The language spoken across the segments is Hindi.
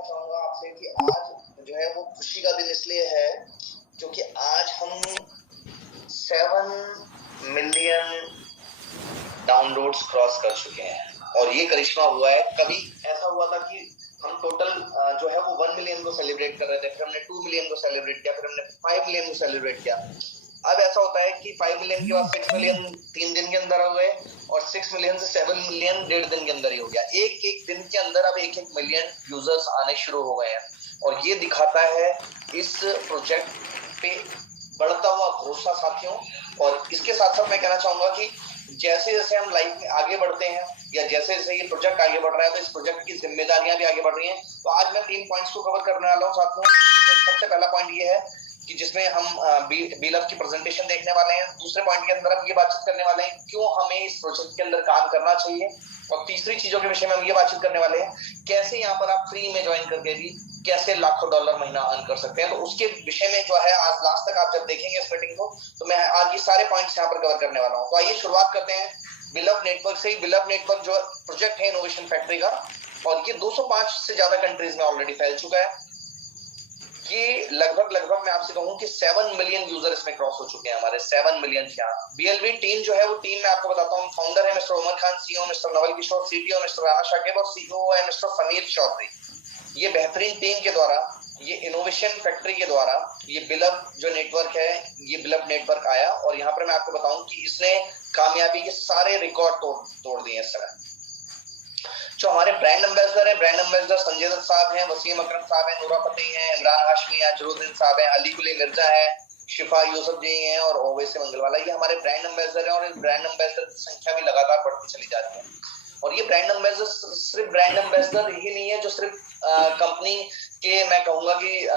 कहना चाहूंगा आपसे कि आज जो है वो खुशी का दिन इसलिए है क्योंकि आज हम 7 मिलियन डाउनलोड्स क्रॉस कर चुके हैं और ये करिश्मा हुआ है। कभी ऐसा हुआ था कि हम टोटल जो है वो 1 मिलियन को सेलिब्रेट कर रहे थे, फिर हमने 2 मिलियन को सेलिब्रेट किया, फिर हमने 5 मिलियन को सेलिब्रेट किया। अब ऐसा होता है कि 5 मिलियन के बाद 6 मिलियन 3 दिन के अंदर हो गए और 6 मिलियन से 7 मिलियन 1.5 दिन के अंदर ही हो गया। एक दिन के अंदर अब 1 मिलियन यूजर्स आने शुरू हो गए हैं और ये दिखाता है इस प्रोजेक्ट पे बढ़ता हुआ भरोसा साथियों। और इसके साथ साथ मैं कहना चाहूंगा कि जैसे जैसे हम लाइफ में आगे बढ़ते हैं या जैसे जैसे ये प्रोजेक्ट आगे बढ़ रहा है तो इस प्रोजेक्ट की जिम्मेदारियां भी आगे बढ़ रही हैं। तो आज मैं 3 पॉइंट्स को कवर करने वाला हूँ साथियों। सबसे पहला पॉइंट ये है कि जिसमें हम बीलव की प्रेजेंटेशन देखने वाले हैं। दूसरे पॉइंट के अंदर हम ये बातचीत करने वाले हैं क्यों हमें इस प्रोजेक्ट के अंदर काम करना चाहिए, और तीसरी चीजों के विषय में हम ये बातचीत करने वाले हैं कैसे यहाँ पर आप फ्री में ज्वाइन करके भी कैसे लाखों डॉलर महीना अर्न कर सकते हैं। तो उसके विषय में जो है आज लास्ट तक आप जब देखेंगे इस मीटिंग को तो मैं आज ये सारे पॉइंट्स यहाँ पर कवर करने वाला हूँ। तो आइए शुरुआत करते हैं बिलव नेटवर्क से ही। बिलव नेटवर्क जो प्रोजेक्ट है इनोवेशन फैक्ट्री का, और ये 205 से ज्यादा कंट्रीज में ऑलरेडी फैल चुका है। ये लगभग मैं आपसे कहूं कि 7 मिलियन यूजर इसमें क्रॉस हो चुके हैं हमारे। 7 मिलियन क्या। बीएलवी टीम जो है वो टीम मैं आपको बताता हूँ। फाउंडर है mister Umar Khan, CEO mister Naval Kishore, CTO mister Rana Shakib और सीईओ है मिस्टर समीर चौधरी। ये बेहतरीन टीम के द्वारा, ये इनोवेशन फैक्ट्री के द्वारा ये बिलव जो नेटवर्क है, ये बिलव नेटवर्क आया और यहाँ पर मैं आपको बताऊं कि इसने कामयाबी के सारे रिकॉर्ड तोड़ दिए इस तरह। जो हमारे ब्रांड एम्बेसडर हैं, ब्रांड एम्बेसडर संजय दत्त साहब हैं, वसीम अकरम साहब हैं, नूरा फतेही हैं, इमरान हाशमी हैं, जरूद्दीन साहब हैं, अली कुली मिर्जा है, शिफा यूसुफ जी हैं और ओवैसी मंगलवाला। ये हमारे ब्रांड एम्बेसडर हैं और इस ब्रांड एम्बेसडर की संख्या भी लगातार बढ़ती चली जा रही है। और ये ब्रांड एम्बेसडर सिर्फ ब्रांड एम्बेसडर ही नहीं है जो सिर्फ कंपनी के मैं कहूंगा कि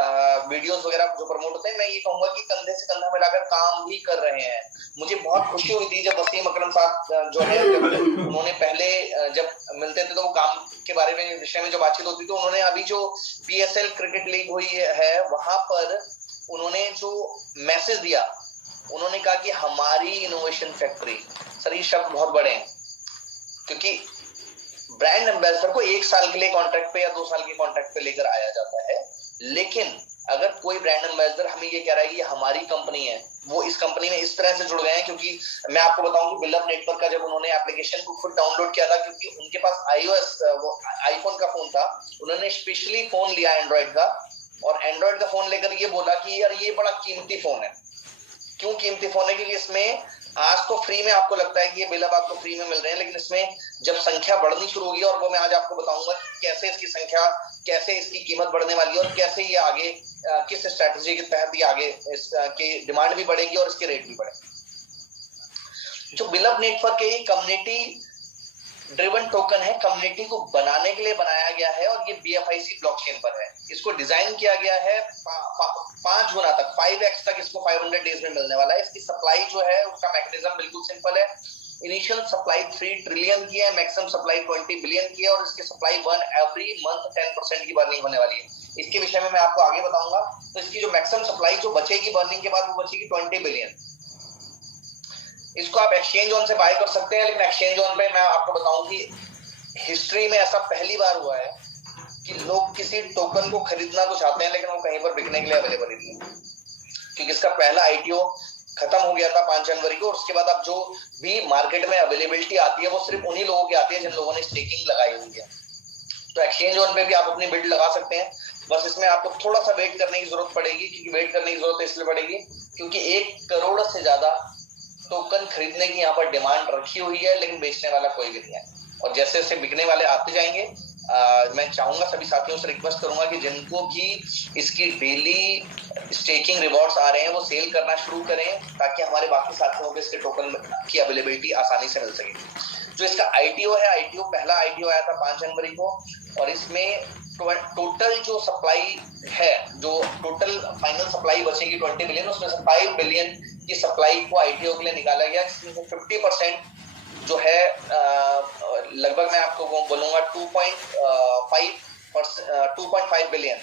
वीडियोस वगैरह जो प्रमोट होते हैं, मैं ये कहूंगा कि कंधे से कंधा मिलाकर काम भी कर रहे हैं। मुझे बहुत खुशी हुई थी जब वसीम अकरम साहब जो है उन्होंने पहले जब मिलते थे तो वो काम के बारे में विषय में जो बातचीत होती थी, उन्होंने अभी जो पीएसएल क्रिकेट लीग हुई है वहां पर उन्होंने जो मैसेज दिया, उन्होंने कहा कि हमारी इनोवेशन फैक्ट्री। सर ये शब्द बहुत बड़े हैं क्योंकि ब्रांड एम्बेसडर को 1 साल के लिए कॉन्ट्रैक्ट पे या 2 साल के कॉन्ट्रैक्ट पे लेकर आया जाता है, लेकिन अगर कोई ब्रांड एम्बेसडर हमें ये कह रहा है कि हमारी कंपनी है, वो इस कंपनी में इस तरह से जुड़ गए हैं। क्योंकि मैं आपको बताऊं कि बिलव नेटवर्क का जब उन्होंने एप्लीकेशन को खुद डाउनलोड किया था, क्योंकि उनके पास आईओएस वो आईफोन का फोन था, उन्होंने स्पेशली फोन लिया एंड्रॉइड का और एंड्रॉइड का फोन लेकर ये बोला कि यार ये बड़ा कीमती फोन है। क्यों कीमती फोन है? क्योंकि इसमें आज तो फ्री में आपको लगता है कि ये बिलव आपको फ्री में मिल रहे हैं, लेकिन इसमें जब संख्या बढ़नी शुरू होगी, और वो मैं आज आपको बताऊंगा कैसे इसकी संख्या, कैसे इसकी कीमत बढ़ने वाली है और कैसे ये आगे किस स्ट्रेटजी के तहत ये आगे इसकी डिमांड भी बढ़ेगी और इसके रेट भी बढ़ेंगे। जो बिलव नेटवर्क है ये कम्युनिटी ड्रिवन टोकन है, कम्युनिटी को बनाने के लिए बनाया गया है और ये BFIC ब्लॉकचेन पर है। इसको डिजाइन किया गया है 5 गुना तक, 5x तक इसको 500 डेज में मिलने वाला है। इसकी सप्लाई जो है उसका मैकेनिज्म बिल्कुल सिंपल है। इनिशियल सप्लाई 3 ट्रिलियन की है, मैक्सिमम सप्लाई 20 बिलियन की है और इसकी सप्लाई बर्न एवरी मंथ 10% की बर्निंग होने वाली है। इसके विषय में मैं आपको आगे बताऊंगा। तो इसकी जो मैक्सिमम सप्लाई जो बचेगी बर्निंग के बाद, वो बचेगी 20 बिलियन। इसको आप एक्सचेंज ऑन से बाय कर सकते हैं, लेकिन एक्सचेंज ऑन पे मैं आपको बताऊं कि हिस्ट्री में ऐसा पहली बार हुआ है कि लोग किसी टोकन को खरीदना तो चाहते हैं लेकिन वो कहीं पर बिकने के लिए अवेलेबल ही नहीं है। क्योंकि इसका पहला ITO खत्म हो गया था 5 जनवरी को, और उसके बाद अब जो भी मार्केट में अवेलेबिलिटी आती है वो सिर्फ उन्हीं लोगों की आती है जिन लोगों ने स्टेकिंग लगाई हुई है। तो एक्सचेंज ऑन पे भी आप अपनी बिड लगा सकते हैं, बस इसमें आपको थोड़ा सा वेट करने की जरूरत पड़ेगी। क्योंकि वेट करने की जरूरत इसलिए पड़ेगी क्योंकि 1 करोड़ से ज्यादा टोकन खरीदने की यहाँ पर डिमांड रखी हुई है, लेकिन बेचने वाला कोई भी नहीं है। और जैसे जैसे बिकने वाले आते जाएंगे, मैं चाहूंगा सभी साथियों से रिक्वेस्ट करूंगा कि जिनको भी इसकी डेली स्टेकिंग रिवॉर्ड्स आ रहे हैं वो सेल करना शुरू करें, ताकि हमारे बाकी साथियों को इसके टोकन की अवेलेबिलिटी आसानी से मिल सके। जो इसका ITO है, पहला ITO आया था 5 जनवरी को, और इसमें टोटल जो सप्लाई है, जो टोटल फाइनल सप्लाई बचेगी 20 बिलियन, उसमें से 5 बिलियन की सप्लाई को ITO के लिए निकाला गया, जिसमें 50% जो है लगभग मैं आपको बोलूंगा 2.5 बिलियन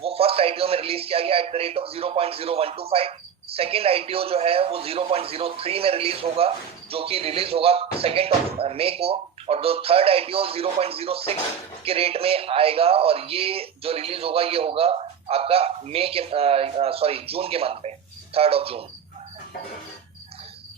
वो फर्स्ट ITO में रिलीज किया गया at the rate of 0.0125। Second ITO जो है वो 0.03 में रिलीज होगा, जो कि रिलीज होगा 2 मई को, और जो थर्ड आईटीओ 0.06 के रेट में आएगा, और ये जो रिलीज होगा ये होगा आपका जून के मंथ में, 3 जून।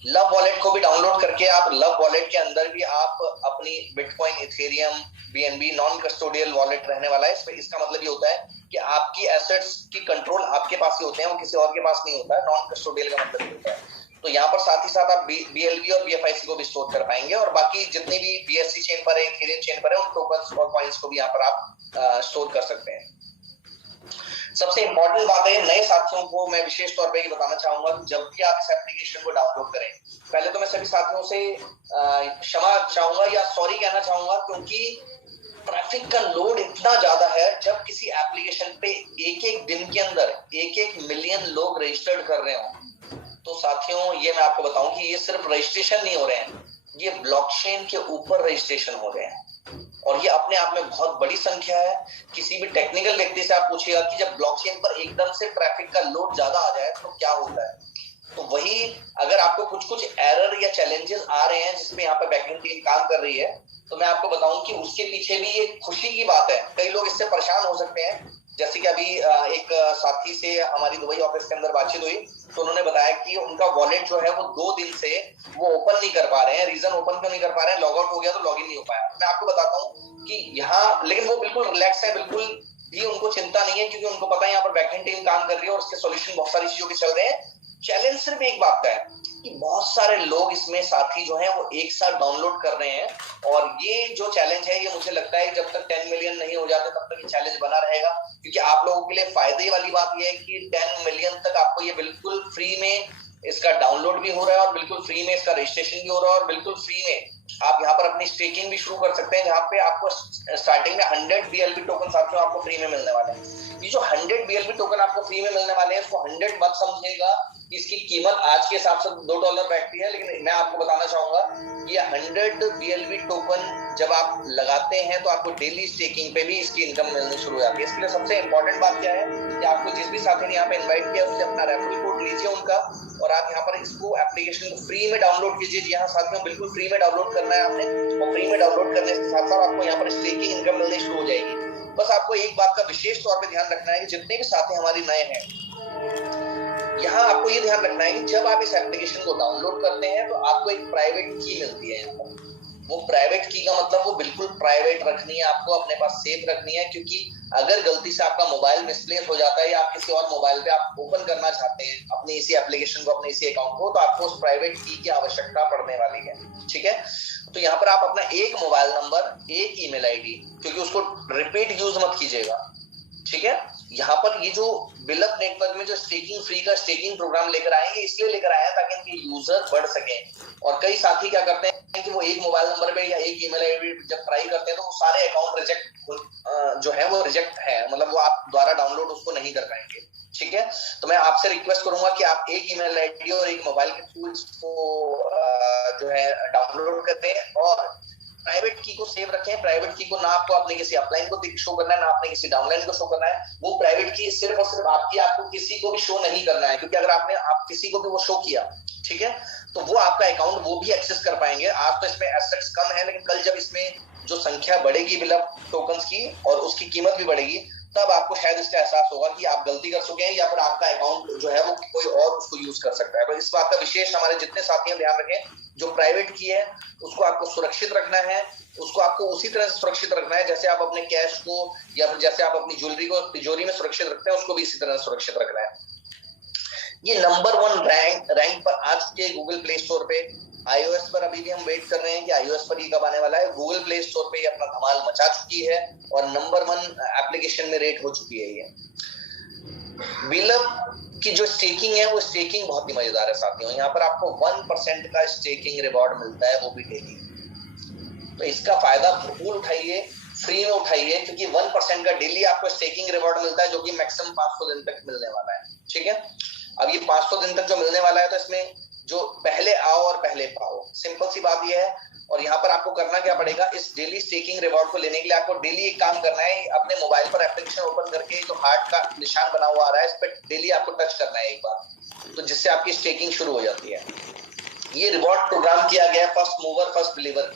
लव वॉलेट को भी डाउनलोड करके आप लव वॉलेट के अंदर भी आप अपनी bitcoin, Ethereum, BNB non custodial wallet रहने वाला है। इसमें इसका मतलब ये होता है कि आपकी एसेट्स की कंट्रोल आपके पास ही होते हैं, वो किसी और के पास नहीं होता है। नॉन कस्टोडियल का मतलब होता है। तो यहाँ पर साथ ही साथ आप बीएलवी और बीएफआईसी को भी स्टोर कर पाएंगे, और बाकी जितने भी बीएससी चेन पर है, इथेरियम चेन पर है, उन टोकन्स और कॉइन्स को भी यहाँ पर आप स्टोर कर सकते हैं। सबसे इंपॉर्टेंट बात है, नए साथियों को मैं विशेष तौर पे ये बताना चाहूंगा कि जब भी आप इस एप्लीकेशन को डाउनलोड करें, पहले तो मैं सभी साथियों से क्षमा चाहूंगा या सॉरी कहना चाहूंगा, क्योंकि ट्रैफिक का लोड इतना ज्यादा है। जब किसी एप्लीकेशन पे एक दिन के अंदर 1 मिलियन लोग रजिस्टर्ड कर रहे हो, तो साथियों ये मैं आपको बताऊं कि ये सिर्फ रजिस्ट्रेशन नहीं हो रहे हैं, ये ब्लॉकचेन के ऊपर रजिस्ट्रेशन हो रहे हैं, और ये अपने आप में बहुत बड़ी संख्या है। किसी भी टेक्निकल व्यक्ति से आप पूछिएगा कि जब ब्लॉकचेन पर एकदम से ट्रैफिक का लोड ज्यादा आ जाए तो क्या होता है, तो वही अगर आपको कुछ एरर या चैलेंजेस आ रहे हैं जिसपे यहाँ पर बैकएंड टीम काम कर रही है, तो मैं आपको बताऊं कि उसके पीछे भी एक खुशी की बात है। कई लोग इससे परेशान हो सकते हैं, जैसे कि अभी एक साथी से हमारी दुबई ऑफिस के अंदर बातचीत हुई, तो उन्होंने बताया कि उनका वॉलेट जो है वो 2 दिन से वो ओपन नहीं कर पा रहे हैं। रीजन ओपन क्यों नहीं कर पा रहे हैं, लॉग आउट हो गया तो लॉगिन नहीं हो पाया। मैं आपको बताता हूँ कि यहाँ, लेकिन वो बिल्कुल रिलैक्स है, बिल्कुल भी उनको चिंता नहीं है, क्योंकि उनको पता है यहाँ पर बैकएंड टीम काम कर रही है और उसके सॉल्यूशन बहुत सारी चीजों के चल रहे हैं। चैलेंज सिर्फ एक बात का है कि बहुत सारे लोग इसमें साथी जो हैं वो एक साथ डाउनलोड कर रहे हैं, और ये जो चैलेंज है ये मुझे लगता है जब तक 10 मिलियन नहीं हो जाते तब तक ये चैलेंज बना रहेगा, क्योंकि आप लोगों के लिए फायदे वाली बात ये है कि 10 मिलियन तक आपको ये बिल्कुल फ्री में इसका डाउनलोड भी हो रहा है, और बिल्कुल फ्री में इसका रजिस्ट्रेशन भी हो रहा है, और बिल्कुल फ्री में आप यहाँ पर अपनी स्टेकिंग भी शुरू कर सकते हैं, जहाँ पे आपको स्टार्टिंग में 100 बीएलबी टोकन साथियों आपको फ्री में मिलने वाले हैं। ये जो 100 बीएलबी टोकन आपको फ्री में मिलने वाले हैं, इसको 100 मत समझिएगा, इसकी कीमत आज के हिसाब से $2 बैठती है, लेकिन मैं आपको बताना चाहूंगा कि 100 बीएलबी टोकन जब आप लगाते हैं तो आपको डेली स्टेकिंग पे भी इसकी इनकम मिलनी शुरू हो जाती है। इसके लिए सबसे इंपॉर्टेंट बात क्या है कि आपको जिस भी साथी ने यहाँ पे इन्वाइट किया उससे अपना रेफरल कोड लीजिए उनका, और आप यहाँ पर इसको एप्लीकेशन को फ्री में डाउनलोड कीजिए। जी हाँ साथियों, बिल्कुल फ्री में डाउनलोड करना है आपने, और फ्री में डाउनलोड करने के साथ साथ आपको यहाँ पर स्टेकिंग इनकम मिलनी शुरू हो जाएगी। बस आपको एक बात का विशेष तौर पर ध्यान रखना है कि जितने भी साथी हमारे नए हैं, यहाँ आपको ये ध्यान रखना है कि जब आप इस एप्लीकेशन को डाउनलोड करते हैं तो आपको एक प्राइवेट की मिलती है यहाँ पर। वो प्राइवेट की का मतलब वो बिल्कुल प्राइवेट रखनी है, आपको अपने पास सेफ रखनी है, क्योंकि अगर गलती से आपका मोबाइल मिसप्लेस हो जाता है या आप किसी और मोबाइल पे आप ओपन करना चाहते हैं अपने इसी एप्लीकेशन को, अपने इसी अकाउंट को, तो आपको उस प्राइवेट की आवश्यकता पड़ने वाली है। ठीक है, तो यहाँ पर आप अपना एक मोबाइल नंबर, एक ईमेल आईडी, क्योंकि उसको रिपीट यूज मत कीजिएगा। ठीक है, यहाँ पर ये जो बिलअप नेटवर्क में जो स्टेकिंग फ्री का स्टेकिंग प्रोग्राम लेकर आएंगे, इसलिए लेकर आए हैं ताकि इनके यूजर बढ़ सके। और कई साथी क्या करते हैं कि वो एक मोबाइल नंबर पे या एक ईमेल आईडी जब ट्राई करते हैं तो वो सारे अकाउंट रिजेक्ट जो है वो रिजेक्ट है, मतलब वो आप द्वारा डाउनलोड उसको नहीं कर पाएंगे। ठीक है, तो मैं आपसे रिक्वेस्ट करूंगा कि आप एक ईमेल आईडी और एक मोबाइल के टूल्स को जो है डाउनलोड करते हैं, और प्राइवेट की को सेव रखें। प्राइवेट की को ना आपको अपने किसी अपलाइन को शो करना है, ना आपने किसी डाउनलाइन को शो करना है। वो प्राइवेट की सिर्फ और सिर्फ आपको किसी को भी शो नहीं करना है, क्योंकि अगर आप किसी को भी वो शो किया, ठीक है, तो वो आपका अकाउंट वो भी एक्सेस कर पाएंगे। आज तो इसमें एसेट्स कम है, लेकिन कल जब इसमें जो संख्या बढ़ेगी बिलअप टोकन्स की और उसकी कीमत भी बढ़ेगी, तब आपको शायद इसका एहसास होगा कि आप गलती कर चुके हैं, या फिर आपका अकाउंट जो है वो कोई और उसको यूज कर सकता है। तो इस बात का विशेष हमारे जितने साथी ध्यान रखें, जो प्राइवेट की है उसको आपको सुरक्षित रखना है, उसको आपको उसी तरह से सुरक्षित रखना है जैसे आप अपने कैश को या फिर जैसे आप अपनी ज्वेलरी को तिजोरी में सुरक्षित रखते हैं, उसको भी इसी तरह सुरक्षित रखना है। ये नंबर 1 रैंक पर आ चुके हैं गूगल प्ले स्टोर पे। iOS पर अभी भी हम वेट कर रहे हैं कि iOS पर ये कब आने वाला है। गूगल प्ले स्टोर पे ये अपना धमाल मचा चुकी है और नंबर 1 एप्लीकेशन में रेट हो चुकी है। ये बिलअप की जो स्टेकिंग है वो स्टेकिंग बहुत ही मजेदार है साथियों। यहाँ पर आपको 1% का स्टेकिंग रिवॉर्ड मिलता है, वो भी डेली। तो इसका फायदा भरपूर उठाइए, फ्री में उठाइए, क्योंकि 1% का डेली आपको स्टेकिंग रिवॉर्ड मिलता है, जो कि मैक्सिमम 500 दिन तक मिलने वाला है। ठीक है, अब ये 500 दिन तक जो मिलने वाला है, तो इसमें जो पहले आओ और पहले पाओ, सिंपल सी बात ये है। और यहाँ पर आपको करना क्या पड़ेगा, इस डेली स्टेकिंग रिवॉर्ड को लेने के लिए आपको डेली एक काम करना है, अपने मोबाइल पर एप्लीकेशन ओपन करके जो हार्ट का निशान बना हुआ आ रहा है, इस पर डेली आपको टच करना है एक बार। तो जिससे आपकी स्टेकिंग शुरू हो जाती है। ये रिवॉर्ड प्रोग्राम किया गया है first mover first believer.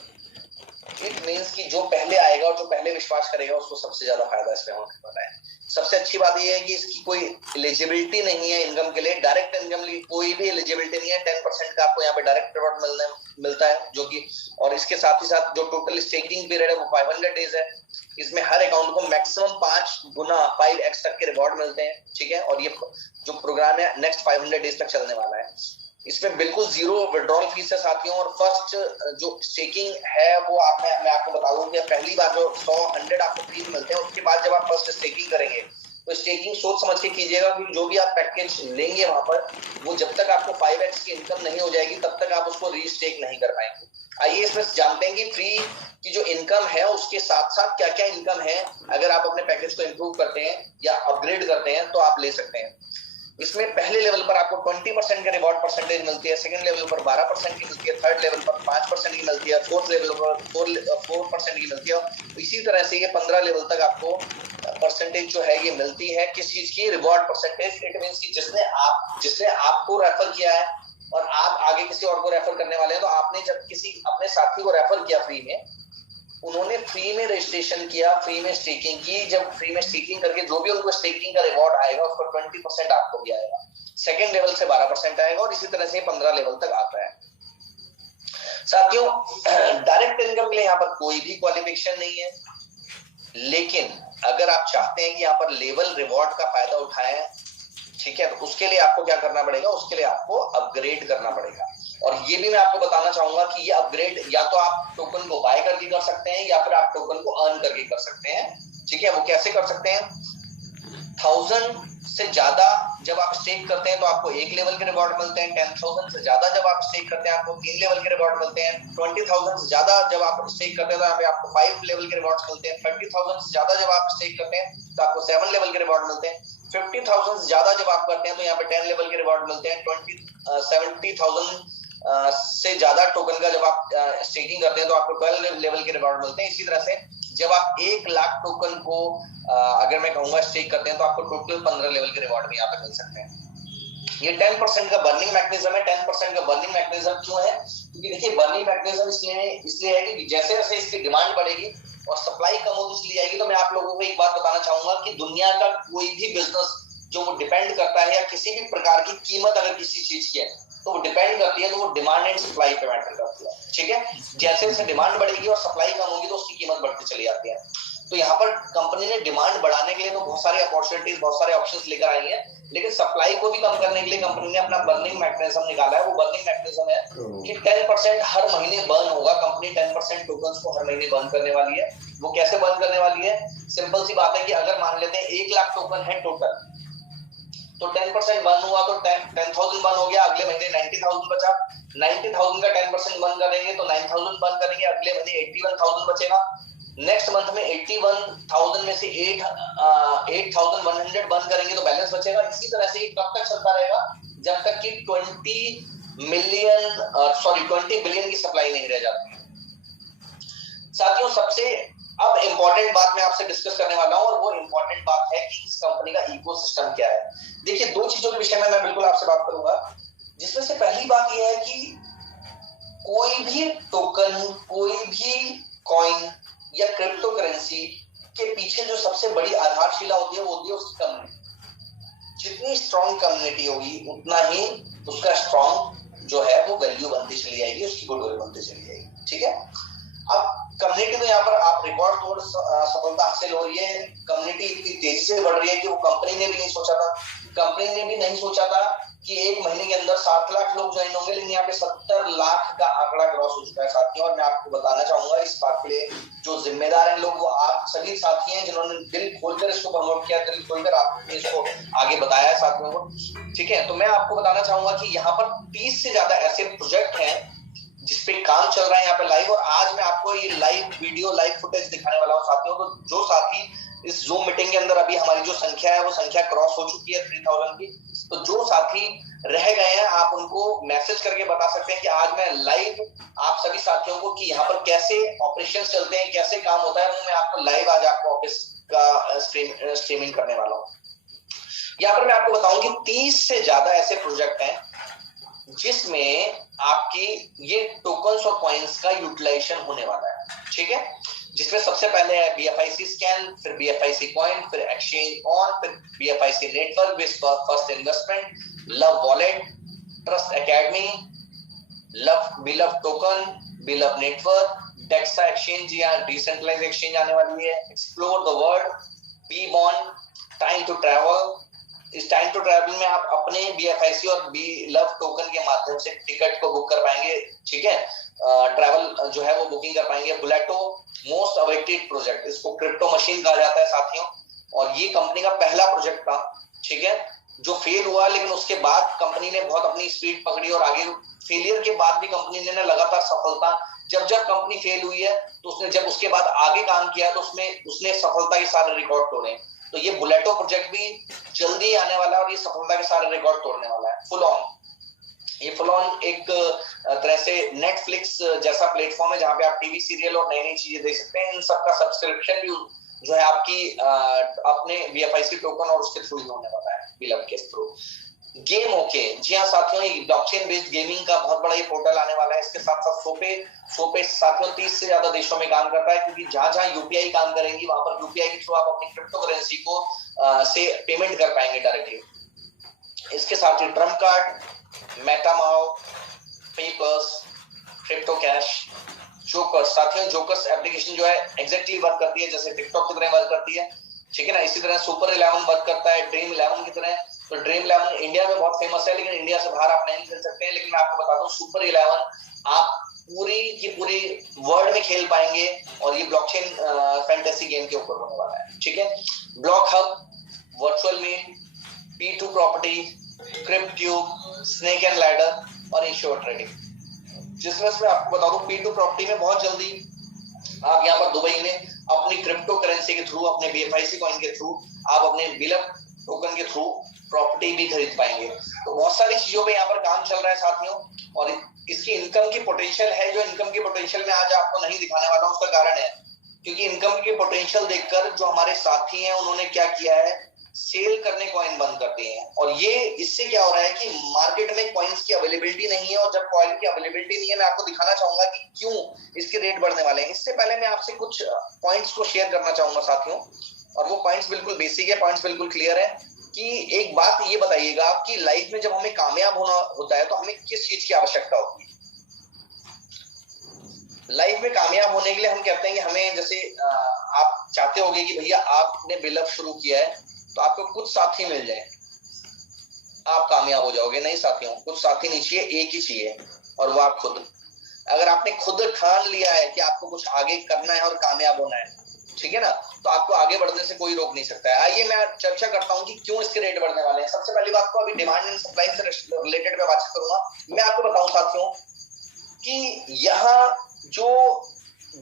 It means कि जो पहले आएगा और जो पहले विश्वास करेगा उसको सबसे ज्यादा फायदा इसमें होने वाला है। सबसे अच्छी बात यह है कि इसकी कोई एलिजिबिलिटी नहीं है इनकम के लिए, डायरेक्ट इनकम की कोई भी एलिजिबिलिटी नहीं है। 10% का आपको यहाँ पे डायरेक्ट रिवॉर्ड मिलता है, जो कि और इसके साथ ही साथ जो टोटल स्टेकिंग पीरियड है वो 500 डेज है। इसमें हर अकाउंट को मैक्सिमम 5 गुना 5x तक के रिवॉर्ड मिलते हैं, ठीक है। और ये जो प्रोग्राम है नेक्स्ट 500 डेज तक चलने वाला है। इसमें बिल्कुल जीरो विड्रॉल फीस है साथियों। और फर्स्ट जो स्टेकिंग है वो मैं आपको बता दूं कि पहली बार जो 100 आपको फ्री मिलते हैं, उसके बाद जब आप फर्स्ट स्टेकिंग करेंगे तो स्टेकिंग सोच समझ के कीजिएगा, क्योंकि जो भी आप पैकेज लेंगे वहां पर वो जब तक आपको 5x की इनकम नहीं हो जाएगी तब तक आप उसको रीस्टेक नहीं कर पाएंगे। आइए इसमें जानते हैं कि फ्री की जो इनकम है उसके साथ साथ क्या क्या इनकम है। अगर आप अपने पैकेज को इंप्रूव करते हैं या अपग्रेड करते हैं तो आप ले सकते हैं। इसमें पहले लेवल पर आपको 20% के रिवॉर्ड परसेंटेज मिलती है, सेकंड लेवल पर 12% की मिलती है, थर्ड लेवल पर 5% की मिलती है, फोर्थ लेवल पर 4% की मिलती है। तो इसी तरह से ये 15 लेवल तक आपको परसेंटेज जो है ये मिलती है। किस चीज की? Reward percentage. इट मींस कि जिसने आपको रेफर किया है और आप आगे किसी और को रेफर करने वाले हैं, तो आपने जब किसी अपने साथी को रेफर किया फ्री में, उन्होंने फ्री में रजिस्ट्रेशन किया, फ्री में स्टेकिंग की, जब फ्री में स्टेकिंग करके जो भी उनको स्टेकिंग का रिवॉर्ड आएगा उसका 20% आपको भी आएगा, सेकंड लेवल से 12% आएगा और इसी तरह से 15 लेवल तक आता है। साथियों डायरेक्ट इनकम के लिए यहाँ पर कोई भी क्वालिफिकेशन नहीं है, लेकिन अगर आप चाहते हैं कि यहाँ पर लेवल रिवॉर्ड का फायदा उठाएं, ठीक है, तो उसके लिए आपको क्या करना पड़ेगा? उसके लिए आपको अपग्रेड करना पड़ेगा। और ये भी मैं आपको बताना चाहूंगा कि ये अपग्रेड या तो आप टोकन को बाय करके कर सकते हैं या फिर आप टोकन को अर्न करके कर सकते हैं, ठीक है। वो कैसे कर सकते हैं? 1000 से ज्यादा जब आप स्टेक करते हैं तो आपको 1 लेवल के रिवॉर्ड मिलते हैं। 10,000 से ज्यादा जब आप स्टेक करते हैं आपको 3 लेवल के रिवॉर्ड मिलते हैं। 20,000 से ज्यादा जब आप स्टेक करते हैं तो यहाँ पे आपको 5 लेवल के रिवॉर्ड मिलते हैं। 30,000 से ज्यादा जब आप स्टेक करते हैं तो आपको 7 लेवल के रिवॉर्ड मिलते हैं। 50,000 से ज्यादा जब आप करते हैं तो यहाँ पे 10 लेवल के रिवॉर्ड मिलते हैं। 70,000 से ज्यादा टोकन का जब आप स्टेकिंग करते हैं तो आपको 12 लेवल के रिवॉर्ड मिलते हैं। इसी तरह से जब आप 1 लाख टोकन को अगर मैं कहूंगा स्टेक करते हैं तो आपको टोटल 15 लेवल के रिवॉर्ड भी यहाँ पे मिल सकते हैं। ये 10% का बर्निंग मैकेनिज्म है। 10% का बर्निंग मैकेनिज्म क्यों है? क्योंकि देखिए बर्निंग मैकेनिज्म इसलिए है कि जैसे जैसे इसकी डिमांड बढ़ेगी और सप्लाई कम होती चली जाएगी। तो मैं आप लोगों को एक बात बताना चाहूंगा कि दुनिया का कोई भी बिजनेस जो वो डिपेंड करता है या किसी भी प्रकार की कीमत अगर किसी चीज की है तो वो डिपेंड करती है, तो वो डिमांड एंड सप्लाई पे मैटर करती है, ठीक है। जैसे जैसे डिमांड बढ़ेगी और सप्लाई कम होगी तो उसकी कीमत बढ़ती चली जाती है। तो यहाँ पर कंपनी ने डिमांड बढ़ाने के लिए तो बहुत सारी अपॉर्चुनिटीज, बहुत सारे ऑप्शंस लेकर आई है, लेकिन सप्लाई को भी कम करने के लिए कंपनी ने अपना बर्निंग मैकेनिज्म निकाला है। वो बर्निंग मैकेनिज्म है कि 10% हर महीने बर्न होगा। कंपनी 10% टोकन्स को हर महीने बर्न करने वाली है। वो कैसे बर्न करने वाली है? सिंपल सी बात है कि अगर मान लेते हैं 1 लाख टोकन है टोटल, तो 10% बर्न हुआ तो 10,000 बर्न हो गया, अगले महीने 90,000 बचा। 90,000 का 10% बर्न करेंगे तो 9,000 बर्न करेंगे, अगले महीने 81,000 बचेगा। नेक्स्ट मंथ में 81,000 में से 8,100 बर्न करेंगे तो बैलेंस बचेगा। इसी तरह से कब तक चलता रहेगा? जब तक कि 20 बिलियन की सप्लाई नहीं रह जाती। साथियों सबसे अब इंपॉर्टेंट बात मैं आपसे डिस्कस करने वाला हूं और वो इंपॉर्टेंट बात है कि इस कंपनी का इकोसिस्टम क्या है। देखिए 2 चीजों के विषय में मैं बिल्कुल आपसे बात करूंगा, जिसमें से पहली बात यह है कि कोई भी टोकन, कोई भी कॉइन या क्रिप्टो करेंसी के पीछे जो सबसे बड़ी आधारशिला होती है वो होती है उसकी कम्युनिटी। जितनी स्ट्रॉन्ग कम्युनिटी होगी उतना ही उसका स्ट्रॉन्ग जो है वो वैल्यू बनती चली जाएगी, उसकी गुडविल बनती चली जाएगी, ठीक है। अब कम्युनिटी में यहाँ पर आप रिकॉर्ड तोड़ सफलता हासिल हो रही है। कम्युनिटी इतनी तेजी से बढ़ रही है कि वो कंपनी ने भी नहीं सोचा था। कंपनी ने भी नहीं सोचा था कि 1 महीने के अंदर 7 लाख लोग ज्वाइन होंगे, लेकिन यहाँ पे 70 लाख का आंकड़ा क्रॉस हो चुका है साथियों। और मैं आपको बताना चाहूंगा इस बात के लिए जो जिम्मेदार हैं लोग, वो आप सभी साथी हैं जिन्होंने दिल खोलकर इसको प्रमोट किया, दिल खोलकर आपने इसको आगे बताया है साथियों को, ठीक है। तो मैं आपको बताना चाहूंगा कि यहाँ पर 30 से ज्यादा ऐसे प्रोजेक्ट हैं जिसपे काम चल रहा है यहाँ पे लाइव। और आज मैं आपको ये लाइव वीडियो, लाइव फुटेज दिखाने वाला हूँ साथियों। तो जो साथी इस जूम मीटिंग के अंदर, अभी हमारी जो संख्या है वो संख्या क्रॉस हो चुकी है 3000 की, तो जो साथी रह गए हैं आप उनको मैसेज करके बता सकते हैं कि आज मैं लाइव आप सभी साथियों को कि यहाँ पर कैसे ऑपरेशन चलते हैं, कैसे काम होता है, वो मैं आपको लाइव आज आपको ऑफिस का स्ट्रीमिंग करने वाला हूँ। यहाँ पर मैं आपको बताऊं कि 30 से ज्यादा ऐसे प्रोजेक्ट हैं जिसमें आपकी ये टोकन्स और कॉइन्स का यूटिलाइजेशन होने वाला है, ठीक है। जिसमें सबसे पहले है BFIC स्कैन, फिर BFIC कॉइन, फिर एक्सचेंज ऑन, फिर BFIC network with first investment, love wallet, trust academy, बिलव टोकन, बिलव नेटवर्क, डेक्सा एक्सचेंज या डिसेंट्रलाइज्ड एक्सचेंज आने वाली है, explore the world, B bond, time to travel. इस टाइम टू ट्रैवल में आप अपने BFIC और बिलव टोकन के माध्यम से टिकट को बुक कर पाएंगे, ठीक है। ट्रैवल जो है वो बुकिंग कर पाएंगे। बुलेटो मोस्ट अवेटेड प्रोजेक्ट, इसको क्रिप्टो मशीन कहा जाता है साथियों, और ये कंपनी का पहला प्रोजेक्ट था, ठीक है, जो फेल हुआ, लेकिन उसके बाद कंपनी ने बहुत अपनी स्पीड पकड़ी और आगे फेलियर के बाद भी कंपनी ने लगातार सफलता, जब कंपनी फेल हुई है तो उसने जब उसके बाद आगे काम किया तो उसने सफलता के सारे रिकॉर्ड तोड़े। तो ये बुलेटो प्रोजेक्ट भी जल्दी आने वाला है और ये सफलता के सारे रिकॉर्ड तोड़ने वाला है। फुल ऑन एक तरह से नेटफ्लिक्स जैसा प्लेटफॉर्म है जहां पे आप टीवी सीरियल और नई नई चीजें देख सकते हैं। इन सबका सब्सक्रिप्शन भी जो है आपकी अपने BFIC टोकन और उसके थ्रू ही होने वाला है, बिलव के थ्रू। गेम ओके, जी हाँ साथियों, ब्लॉकचेन बेस्ड गेमिंग का बहुत बड़ा ये पोर्टल आने वाला है। इसके साथ साथ सोपे साथियों 30 से ज्यादा देशों में काम करता है, क्योंकि जहां UPI काम करेंगी वहां पर UPI के थ्रू आप अपनी क्रिप्टो करेंसी को से पेमेंट कर पाएंगे डायरेक्टली। इसके साथ ही ट्रम्प कार्ड, मेटामाओ, पेपर्स, क्रिप्टो कैश, जोकर्स। साथियों जोकर्स एप्लीकेशन जो है एग्जैक्टली वर्क करती है जैसे टिकटॉक की तरह वर्क करती है, ठीक है ना। इसी तरह सुपर 11 वर्क करता है ड्रीम 11 की तरह। तो ड्रीम 11 इंडिया में बहुत फेमस है, लेकिन इंडिया से बाहर आप नहीं खेल सकते हैं। लेकिन मैं आपको बता दूं सुपर 11 आप पूरी की पूरी वर्ल्ड में खेल पाएंगे, और ये ब्लॉकचेन फैंटेसी गेम के ऊपर होने वाला है, ठीक है। Block hub, virtual meet, P2 property, cryptube, snake and ladder और इंश्योर ट्रेडिंग। जिसमें मैं आपको बता दूं P2 प्रॉपर्टी में बहुत जल्दी आप यहाँ पर दुबई में अपनी क्रिप्टो करेंसी के थ्रू, अपने BFIC कॉइन के थ्रू, आप अपने बिलव टोकन के थ्रू प्रॉपर्टी भी खरीद पाएंगे। तो बहुत सारी चीजों पे यहाँ पर काम चल रहा है साथियों, और इसकी इनकम की पोटेंशियल है, जो इनकम की पोटेंशियल में आज आपको नहीं दिखाने वाला हूँ। उसका कारण है क्योंकि इनकम की पोटेंशियल देखकर जो हमारे साथी हैं उन्होंने क्या किया है, सेल करने कॉइन बंद कर दिए हैं। और ये इससे क्या हो रहा है कि मार्केट में कॉइन्स की अवेलेबिलिटी नहीं है, और जब कॉइन की अवेलेबिलिटी नहीं है, मैं आपको दिखाना चाहूंगा कि क्यों इसके रेट बढ़ने वाले हैं। इससे पहले मैं आपसे कुछ पॉइंट्स को शेयर करना चाहूंगा साथियों, और वो पॉइंट्स बिल्कुल बेसिक है, पॉइंट्स बिल्कुल क्लियर है। कि एक बात ये बताइएगा, आपकी लाइफ में जब हमें कामयाब होना होता है तो हमें किस चीज की आवश्यकता होती है? लाइफ में कामयाब होने के लिए हम कहते हैं कि हमें, जैसे आप चाहते होंगे कि भैया आपने बिलव शुरू किया है तो आपको कुछ साथी मिल जाए, आप कामयाब हो जाओगे। नहीं साथियों, कुछ साथी नहीं चाहिए, एक ही चाहिए, और वो आप खुद। अगर आपने खुद ठान लिया है कि आपको कुछ आगे करना है और कामयाब होना है, ठीक है ना, तो आपको आगे बढ़ने से कोई रोक नहीं सकता है। आइए मैं चर्चा करता हूं कि क्यों इसके रेट बढ़ने वाले हैं। सबसे पहली बात को अभी डिमांड एंड सप्लाई से रिलेटेड मैं बातचीत करूंगा। मैं आपको बताऊं साथियों कि यहाँ जो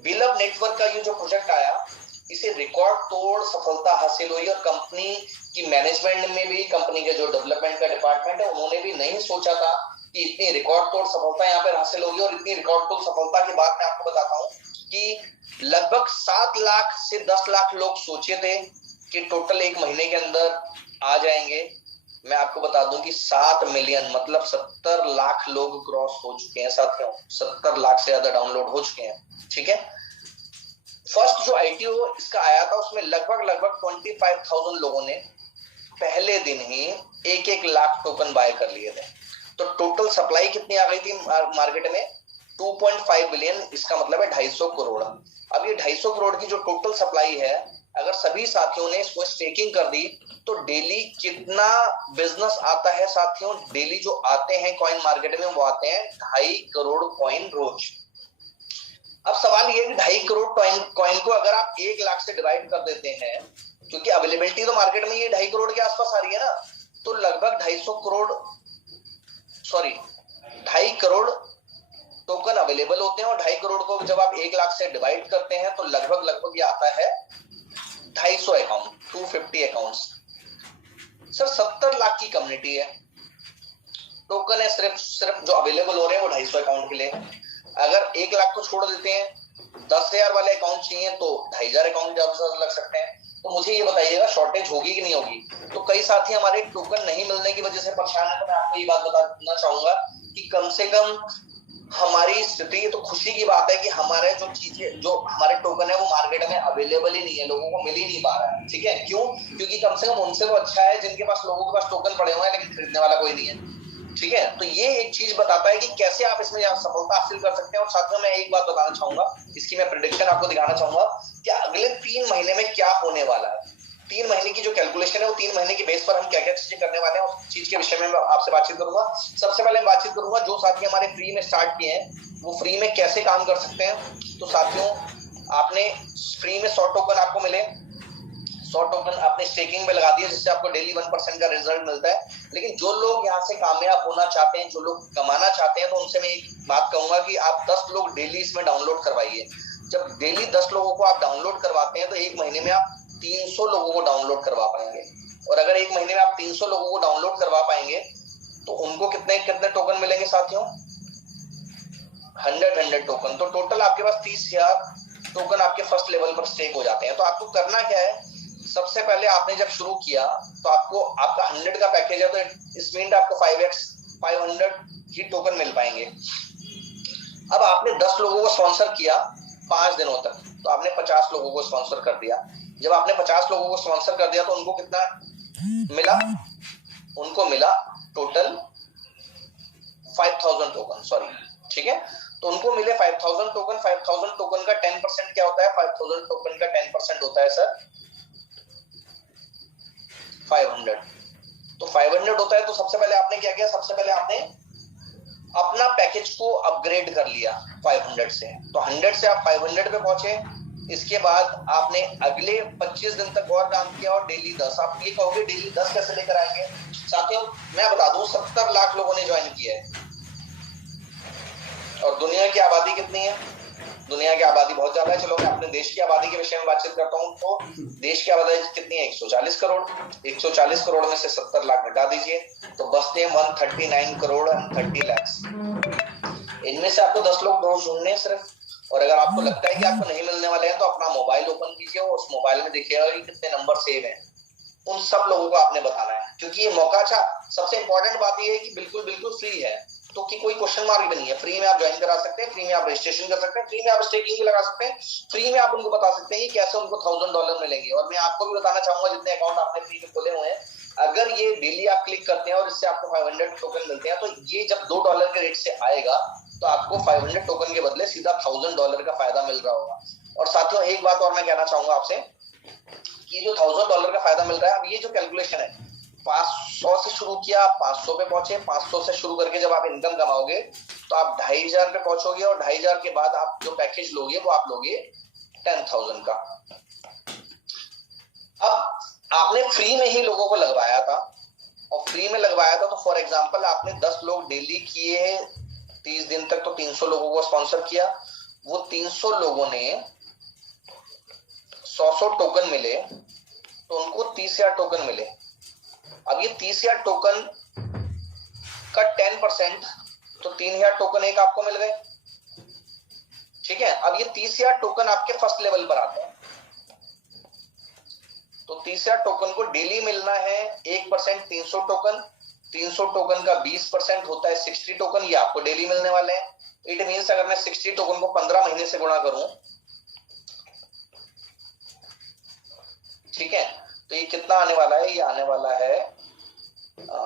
बिलव नेटवर्क का ये जो प्रोजेक्ट आया, इसे रिकॉर्ड तोड़ सफलता हासिल हुई, और कंपनी की मैनेजमेंट में भी, कंपनी के जो डेवलपमेंट का डिपार्टमेंट है, उन्होंने भी नहीं सोचा था कि इतनी रिकॉर्ड तोड़ सफलता यहाँ पर हासिल होगी। और इतनी रिकॉर्ड तोड़ सफलता के बाद मैं आपको बताता हूँ कि लगभग 7 लाख से 10 लाख लोग सोचे थे कि टोटल 1 महीने के अंदर आ जाएंगे। मैं आपको बता दूं कि 7 मिलियन मतलब 70 लाख लोग क्रॉस हो चुके हैं साथियों, 70 लाख से ज्यादा डाउनलोड हो चुके हैं, ठीक है। फर्स्ट जो ITO इसका आया था उसमें लगभग 25,000 लोगों ने पहले दिन ही 1-1 लाख टोकन बाय कर लिए थे। तो टोटल सप्लाई कितनी आ गई थी मार्केट में? 2.5 बिलियन। इसका मतलब है 250 करोड़। अब ये 250 करोड़ की जो टोटल सप्लाई है, अगर सभी साथियों ने इसको स्टेकिंग कर दी तो डेली कितना बिजनेस आता है साथियों? डेली जो आते हैं कॉइन मार्केट में वो आते हैं 2.5 करोड़ कॉइन रोज। अब सवाल ये है कि 2.5 करोड़ कॉइन को अगर आप 1 लाख से डिवाइड कर देते हैं, क्योंकि अवेलेबिलिटी तो मार्केट में ये 2.5 करोड़ के आसपास आ रही है ना, तो लगभग 2.5 करोड़ टोकन अवेलेबल होते हैं। और 2.5 करोड़ को जब आप 1 लाख से डिवाइड करते हैं तो लगभग ये आता है 250 अकाउंट, 250 अकाउंट्स। सर 70 लाख की कम्युनिटी है, टोकन है सिर्फ जो अवेलेबल हो रहे हैं वो 250 अकाउंट के लिए। अगर 1 लाख को छोड़ देते हैं, 10,000 वाले अकाउंट चाहिए तो 2,500 अकाउंट ज्यादा लग सकते हैं। तो मुझे ये बताइएगा शॉर्टेज होगी कि नहीं होगी। तो कई साथी हमारे टोकन नहीं मिलने की वजह से परेशान है, तो मैं आपको ये बात बताना चाहूंगा कि कम से कम हमारी स्थिति, तो खुशी की बात है कि हमारे जो चीजें, जो हमारे टोकन है वो मार्केट में अवेलेबल ही नहीं है, लोगों को मिल ही नहीं पा रहा है। ठीक है, क्यों? क्योंकि कम से कम उनसे तो अच्छा है जिनके पास, लोगों के पास टोकन पड़े हुए हैं लेकिन खरीदने वाला कोई नहीं है। ठीक है, तो ये एक चीज बताता है कि कैसे आप इसमें सफलता हासिल कर सकते हैं। और साथ में मैं एक बात बताना चाहूंगा, इसकी मैं प्रेडिक्शन आपको दिखाना चाहूंगा कि अगले 3 महीने में क्या होने वाला है। 3 महीने की जो कैलकुलेशन है वो 3 महीने के बेस पर हम क्या क्या चीजें करने वाले हैं, उस चीज के विषय में मैं आपसे बातचीत करूंगा। सबसे पहले मैं बातचीत करूंगा जो साथी हमारे फ्री में स्टार्ट किए हैं वो फ्री में कैसे काम कर सकते हैं। तो साथियों, आपने फ्री में 100 टोकन आपको मिले, 100 टोकन आपने स्टेकिंग में लगा दिया जिससे आपको डेली 1% का रिजल्ट मिलता है। लेकिन जो लोग यहाँ से कामयाब होना चाहते हैं, जो लोग कमाना चाहते हैं, तो उनसे मैं एक बात कहूंगा कि आप 10 लोग डेली इसमें डाउनलोड करवाइए। जब डेली 10 लोगों को आप डाउनलोड करवाते हैं तो एक महीने में आप 300 लोगों को डाउनलोड करवा पाएंगे। और अगर एक महीने में आप 300 लोगों को डाउनलोड करवा पाएंगे तो उनको कितने कितने टोकन मिलेंगे साथियों? 100 टोकन। तो टोटल आपके पास 30,000 टोकन आपके फर्स्ट लेवल पर स्टेक हो जाते हैं। तो आपको करना क्या है, सबसे पहले आपने जब शुरू किया तो आपको, आपका 100 का पैकेज है तो इस मीन आपको 5x 500 ही टोकन मिल पाएंगे। अब आपने 10 लोगों को स्पॉन्सर किया 5 दिनों तक, तो आपने 50 लोगों को स्पॉन्सर कर दिया। जब आपने 50 लोगों को स्पॉन्सर कर दिया तो उनको कितना मिला? उनको मिला टोटल 5000 टोकन, सॉरी। ठीक है, तो उनको मिले 5000 टोकन। 5000 टोकन का 10% क्या होता है? 5000 टोकन का 10% होता है सर 500। तो 500 होता है। तो सबसे पहले आपने क्या किया? सबसे पहले आपने अपना पैकेज को अपग्रेड कर लिया 500 से। तो 100 से आप 500 पे पहुंचे। इसके बाद आपने अगले 25 दिन तक और काम किया और डेली 10। आप ये कहोगे डेली 10 कैसे लेकर आएंगे? साथियों मैं बता दूं, 70 लाख लोगों ने ज्वाइन किया है। और दुनिया की आबादी कितनी है? दुनिया की आबादी बहुत ज्यादा है। चलो मैं अपने देश की आबादी के विषय में बातचीत करता हूँ। तो देश की आबादी कितनी है? 140 करोड़। 140 करोड़ में से 70 लाख घटा दीजिए तो बचते हैं 139 करोड़ 30 लाख। इनमें से आपको 10 लोग रोज ढूंढने हैं सिर्फ। और अगर आपको लगता है कि आपको नहीं मिलने वाले हैं तो अपना मोबाइल ओपन कीजिए और उस मोबाइल में देखिएगा कि कितने नंबर सेव हैं। उन सब लोगों को आपने बताना है, क्योंकि ये मौका, अच्छा सबसे इंपॉर्टेंट बात ये है कि बिल्कुल बिल्कुल फ्री है, तो कि कोई क्वेश्चन मार्क भी नहीं है। फ्री में आप ज्वाइन करा सकते हैं, फ्री में आप रजिस्ट्रेशन कर सकते हैं, फ्री में आप स्टेकिंग भी लगा सकते हैं, फ्री में आप उनको बता सकते हैं कि कैसे उनको $1000 मिलेंगे। और मैं आपको भी बताना चाहूंगा जितने अकाउंट आपने फ्री में खोले हुए हैं, अगर ये डेली आप क्लिक करते हैं और इससे आपको 500 टोकन मिलते हैं, तो ये जब $2 के रेट से आएगा तो आपको 500 टोकन के बदले सीधा $1000 का फायदा मिल रहा होगा। और साथियों एक बात और मैं कहना चाहूंगा आपसे कि जो $1000 का फायदा मिल रहा है, अब ये जो कैलकुलेशन है 500 से शुरू किया, 500 पे पहुंचे, 500 से शुरू करके जब आप इनकम कमाओगे तो आप 2500 पे पहुंचोगे और 2500 के बाद आप जो पैकेज लोगे वो आप लोगे 10,000 का। अब आपने फ्री में ही लोगों को लगवाया था और फ्री में लगवाया था तो फॉर एग्जांपल आपने 10 लोग डेली किए 30 दिन तक, तो 300 लोगों को स्पॉन्सर किया। वो 300 लोगों ने 100 टोकन मिले तो उनको 30,000 टोकन मिले। अब ये 30,000 टोकन का 10% तो 3,000 टोकन एक आपको मिल गए। ठीक है, अब ये 30,000 टोकन आपके फर्स्ट लेवल पर आते हैं, तो 30,000 टोकन को डेली मिलना है 1%, 300 टोकन। 300 टोकन का 20% होता है 60 टोकन, ये आपको डेली मिलने वाले हैं। इट मीन्स अगर मैं 60 टोकन को 15 महीने से गुणा करूं, ठीक है, तो ये कितना आने वाला है? ये आने वाला है,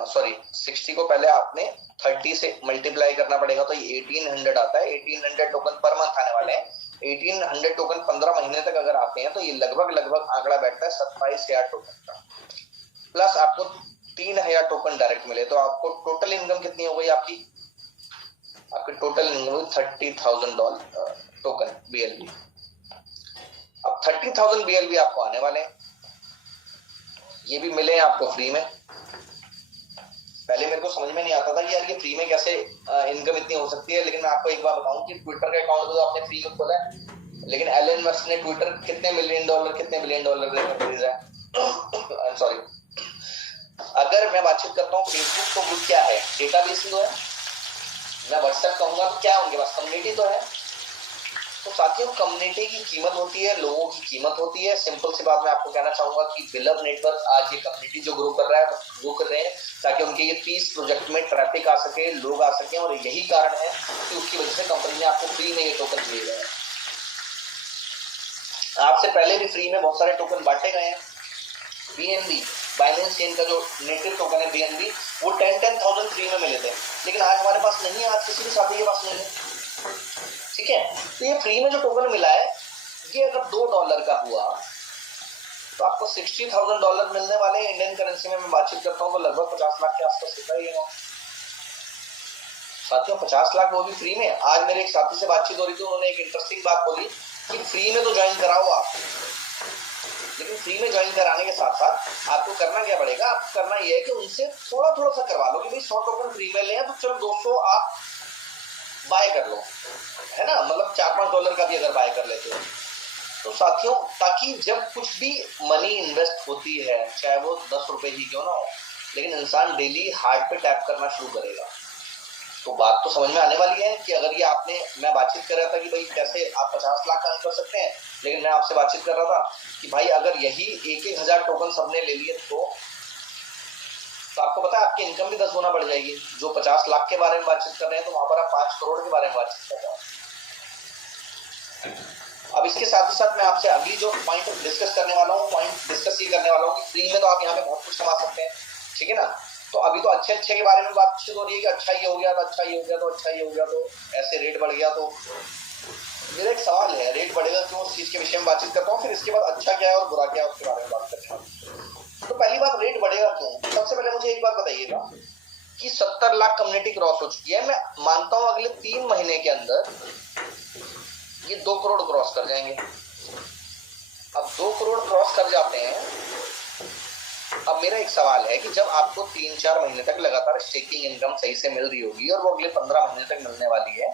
सॉरी 60 को पहले आपने 30 से मल्टीप्लाई करना पड़ेगा तो ये 1800 आता है। 1800 टोकन पर मंथ आने वाले हैं। 1800 टोकन 15 महीने तक अगर आते हैं तो ये लगभग आंकड़ा बैठता है 27,000 टोकन का। प्लस आपको 3,000 टोकन डायरेक्ट मिले तो आपको टोटल इनकम कितनी हो गई? आपकी टोटल इनकम $30,000 टोकन BLB। अब 30,000 BLB आपको आने वाले हैं, ये भी मिले हैं आपको फ्री में। पहले मेरे को समझ में नहीं आता था कि यार ये फ्री में कैसे इनकम इतनी हो सकती है, लेकिन मैं आपको एक बात बताऊं कि ट्विटर का अकाउंट तो आपने फ्री में खोला है, लेकिन एलन मस्क ने ट्विटर कितने $1 बिलियन का खरीदा है। सॉरी, अगर मैं बातचीत करता हूँ फेसबुक, तो वो क्या है? डेटाबेस तो है। मैं व्हाट्सएप कहूंगा तो क्या उनके पास? कम्युनिटी तो है। तो तो साथियों कम्युनिटी की कीमत होती है, लोगों की कीमत होती है। सिंपल सी बात मैं आपको कहना चाहूंगा कि बिलव नेटवर्क आज ये कम्युनिटी जो ग्रो कर रहा है वो कर रहे हैं ताकि उनके ये 30 प्रोजेक्ट में ट्रैफिक आ सके, लोग आ सके, और यही कारण है कि उसकी वजह से कंपनी ने आपको फ्री में ये टोकन दिए गए हैं। आपसे पहले भी फ्री में बहुत सारे टोकन बांटे गए हैं। बीएनबी बाइनेंस चेन का जो नेटिव टोकन है बीएनबी, वो 10,000 फ्री में मिले थे, लेकिन आज हमारे पास नहीं है, आज किसी भी साथी के पास नहीं है। ठीक है, तो ये फ्री में जो टोकन मिला है ये अगर $2 का हुआ तो आपको $60,000 मिलने वाले हैं। इंडियन करेंसी में मैं बातचीत करता हूँ तो लगभग 50 लाख के आसपास होता ही है साथियों। 50 लाख वो भी फ्री में। आज मेरे एक साथी से बातचीत हो रही थी, उन्होंने एक इंटरेस्टिंग बात बोली कि फ्री में तो ज्वाइन कराओ आप, लेकिन फ्री में ज्वाइन कराने के साथ साथ आपको करना क्या पड़ेगा, आपको करना ये है कि उनसे थोड़ा थोड़ा सा करवा लो कि भाई 100 टोकन फ्री में लें तो चलो 200 आप बाय कर लो, है ना, मतलब $4-5 का भी अगर बाय कर लेते हो तो साथियों, ताकि जब कुछ भी मनी इन्वेस्ट होती है चाहे वो 10 रुपए ही क्यों ना हो, लेकिन इंसान डेली हार्ट पे टैप करना शुरू करेगा। तो बात तो समझ में आने वाली है कि अगर ये आपने, मैं बातचीत कर रहा था कि भाई कैसे आप 50 लाख अर्न कर सकते हैं, लेकिन मैं आपसे बातचीत कर रहा था कि भाई अगर यही 1,000 टोकन सबने ले लिए तो आपको पता है आपकी इनकम भी 10 गुना बढ़ जाएगी। जो 50 लाख के बारे में बातचीत कर रहे हैं तो वहां पर आप 5 करोड़ के बारे में बातचीत कर रहे हैं। अब इसके साथ ही साथ मैं आपसे अगली जो पॉइंट डिस्कस करने वाला हूँ, पॉइंट डिस्कस ये करने वाला हूँ कि फ्री में तो आप यहाँ पे बहुत कुछ कमा सकते हैं, ठीक है ना। तो अभी तो अच्छे अच्छे के बारे में बातचीत हो रही है कि अच्छा ये हो गया तो अच्छा ये हो गया तो अच्छा ये हो गया तो ऐसे रेट बढ़ गया। तो मेरा एक सवाल है, रेट बढ़ेगा क्यों, उस चीज के विषय में बातचीत करता हूँ, फिर इसके बाद अच्छा क्या है और बुरा क्या है उसके बारे में बात करते हैं। तो पहली बात, रेट बढ़ेगा क्यों। सबसे पहले मुझे एक बात बताइएगा कि 70 लाख कम्युनिटी क्रॉस हो चुकी है। मैं मानता हूं अगले 3 महीने के अंदर ये 2 करोड़ क्रॉस कर जाएंगे। अब 2 करोड़ क्रॉस कर जाते हैं, अब मेरा एक सवाल है कि जब आपको 3-4 महीने तक लगातार स्टेकिंग इनकम सही से मिल रही होगी और वो अगले 15 महीने तक मिलने वाली है,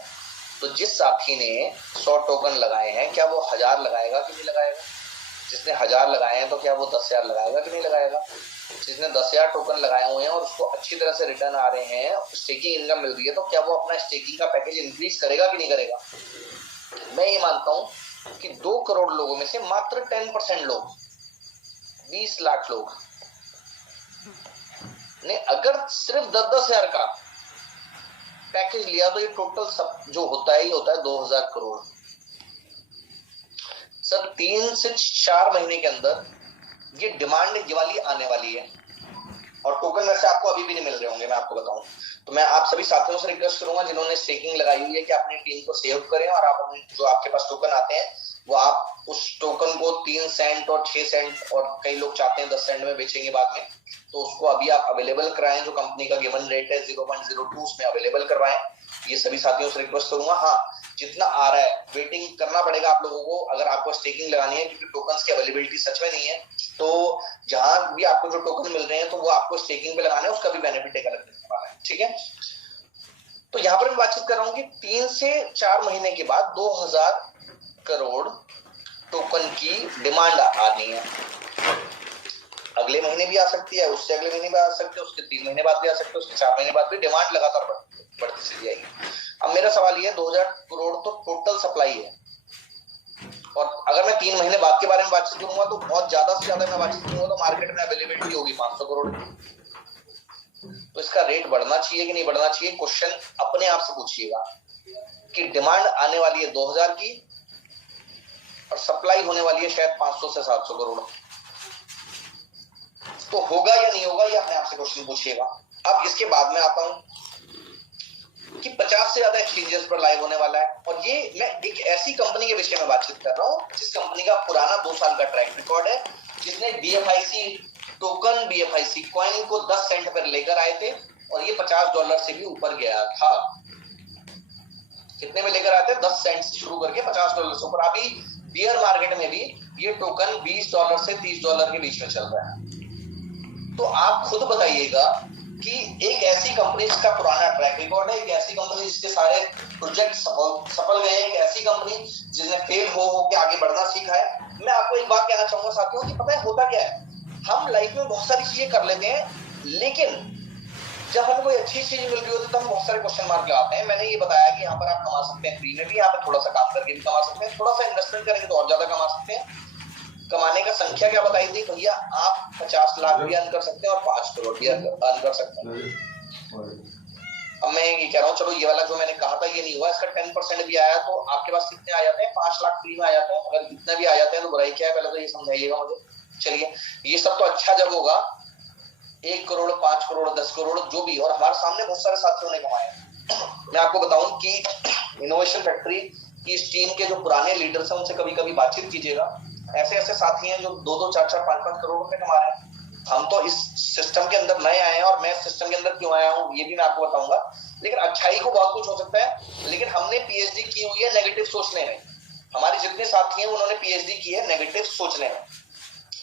तो जिस साथी ने 100 टोकन लगाए हैं क्या वो 1000 लगाएगा कि नहीं लगाएगा? जिसने 1000 लगाए हैं तो क्या वो 10,000 लगाएगा कि नहीं लगाएगा? जिसने 10,000 टोकन लगाए हुए हैं और उसको अच्छी तरह से रिटर्न आ रहे हैं, स्टेकिंग इनकम मिल रही है, तो क्या वो अपना स्टेकिंग का पैकेज इंक्रीज करेगा कि नहीं करेगा? मैं ये मानता हूं कि 2 करोड़ लोगों में से मात्र 10% लोग, 20 लाख लोग ने अगर सिर्फ 10,000 का पैकेज लिया तो ये टोटल सब जो होता है 2000 करोड़। सर 3 से 4 महीने के अंदर ये डिमांड दिवाली आने वाली है और टोकन वैसे आपको अभी भी नहीं मिल रहे होंगे, मैं आपको बताऊं। तो मैं आप सभी साथियों से रिक्वेस्ट करूंगा जिन्होंने स्टेकिंग लगाई हुई है कि अपनी टीम को सेव करें और आप अपने जो आपके पास टोकन आते हैं वो आप उस टोकन को 3 सेंट और 6 सेंट और कई लोग चाहते हैं 10 सेंट में बेचेंगे बाद में, तो उसको अभी आप अवेलेबल कराएं। जो कंपनी का गिवन रेट है 0.02 उसमें अवेलेबल करवाएं। ये सभी साथियों से रिक्वेस्ट करूंगा। हाँ, जितना आ रहा है वेटिंग करना पड़ेगा आप लोगों को अगर आपको स्टेकिंग लगानी है, क्योंकि टोकन्स की अवेलेबिलिटी सच में नहीं है। तो जहां भी आपको जो टोकन मिल रहे हैं तो वो आपको स्टेकिंग पे लगाना है, उसका भी बेनिफिट एक अलग मिलने वाला है, ठीक है। तो यहाँ पर मैं बातचीत कर रहा हूँ कि 3 से 4 महीने के बाद 2000 करोड़ टोकन की डिमांड आनी है। अगले महीने भी आ सकती है, उससे अगले महीने भी आ सकती है, उसके 3 महीने बाद भी आ सकते हैं, उसके 4 महीने बाद भी डिमांड लगातार बढ़ती चली जाएगी। अब मेरा सवाल ये है, 2000 करोड़ तो टोटल सप्लाई है और अगर मैं 3 महीने बाद के बारे में बातचीत करूंगा तो बहुत ज्यादा से ज्यादा मैं बातचीत करूंगा तो मार्केट में अवेलेबिलिटी होगी 500 करोड़ की। तो इसका रेट बढ़ना चाहिए कि नहीं बढ़ना चाहिए, क्वेश्चन अपने आप से पूछिएगा कि डिमांड आने वाली है 2000 की और सप्लाई होने वाली है शायद 500 से 700 करोड़, तो होगा या नहीं होगा ये अपने आप से क्वेश्चन पूछिएगा। अब इसके बाद में आता हूं कि 50 से ज्यादा एक्सचेंजेस पर लाइव होने वाला है और ये मैं एक ऐसी कंपनी के विषय में बातचीत कर रहा हूं जिस कंपनी का पुराना 2 साल का ट्रैक रिकॉर्ड है, जिसने BFIC टोकन, BFIC कॉइन को 10 सेंट पर लेकर आए थे और ये $50 से भी ऊपर गया था। कितने में लेकर आए थे? 10 सेंट से शुरू करके $50 से ऊपर। अभी बियर मार्केट में भी ये टोकन $20 से $30 के बीच में चल रहा है। तो आप खुद बताइएगा कि एक ऐसी कंपनी जिसका पुराना ट्रैक रिकॉर्ड है, एक ऐसी कंपनी जिसके सारे प्रोजेक्ट सफल गए हैं, एक ऐसी कंपनी जिसने फेल हो के आगे बढ़ना सीखा है। मैं आपको एक बात कहना चाहूंगा साथियों कि पता है होता क्या है, हम लाइफ में बहुत सारी चीजें कर लेते हैं लेकिन जब हमें कोई अच्छी चीज मिल रही होती है तो हम बहुत सारे क्वेश्चन मार्क लगाते हैं। मैंने ये बताया कि यहाँ पर आप कमा सकते हैं फ्री में भी, यहाँ पर थोड़ा सा काम करके भी कमा सकते हैं, थोड़ा सा इन्वेस्टमेंट करेंगे तो और ज्यादा कमा सकते हैं। कमाने का संख्या क्या बताई थी भैया, आप 50 लाख भी अर्न कर सकते हैं और 5 करोड़ भी अर्न कर सकते हैं। अब मैं ये कह रहा हूँ, चलो ये वाला जो मैंने कहा था ये नहीं हुआ, इसका 10% भी आया तो आपके पास कितने आ जाते हैं, 5 लाख फ्री में आ जाते हैं। अगर इतना भी आ जाते हैं तो बुराई क्या है, पहले तो ये समझाइएगा मुझे। चलिए, ये सब तो अच्छा जब होगा 1 करोड़ 5 करोड़ 10 करोड़ जो भी, और हमारे सामने बहुत सारे साथियों ने कमाए। मैं आपको बताऊं कि इनोवेशन फैक्ट्री की इस टीम के जो पुराने लीडर्स हैं उनसे कभी कभी बातचीत कीजिएगा। ऐसे ऐसे साथी हैं जो 2-2 4-4 5-5 करोड़ रुपए कमा रहे हैं। हम तो इस सिस्टम के अंदर नए आए हैं, और मैं इस सिस्टम के अंदर क्यों आया हूँ ये भी मैं आपको बताऊंगा। लेकिन अच्छाई को बहुत कुछ हो सकता है, लेकिन हमने पीएचडी की हुई है नेगेटिव सोचने में। हमारे जितने साथी हैं उन्होंने पीएचडी की है नेगेटिव सोचने में।